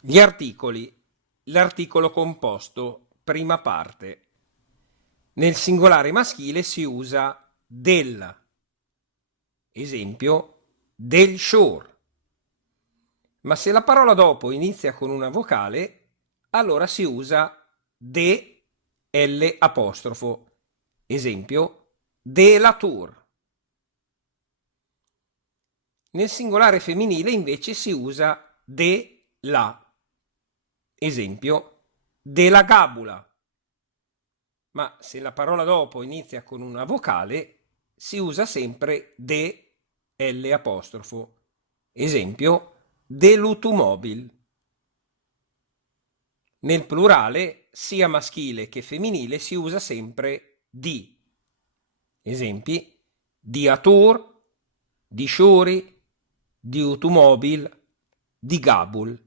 Gli articoli. L'articolo composto, prima parte. Nel singolare maschile si usa del. Esempio, del shore. Ma se la parola dopo inizia con una vocale, allora si usa de L apostrofo. Esempio, de la tour. Nel singolare femminile invece si usa de la. Esempio, della gabula. Ma se la parola dopo inizia con una vocale, si usa sempre de L apostrofo. Esempio, dell'automobile. Nel plurale, sia maschile che femminile, si usa sempre di. Esempi, di atur, di shuri, di automobile, di gabul.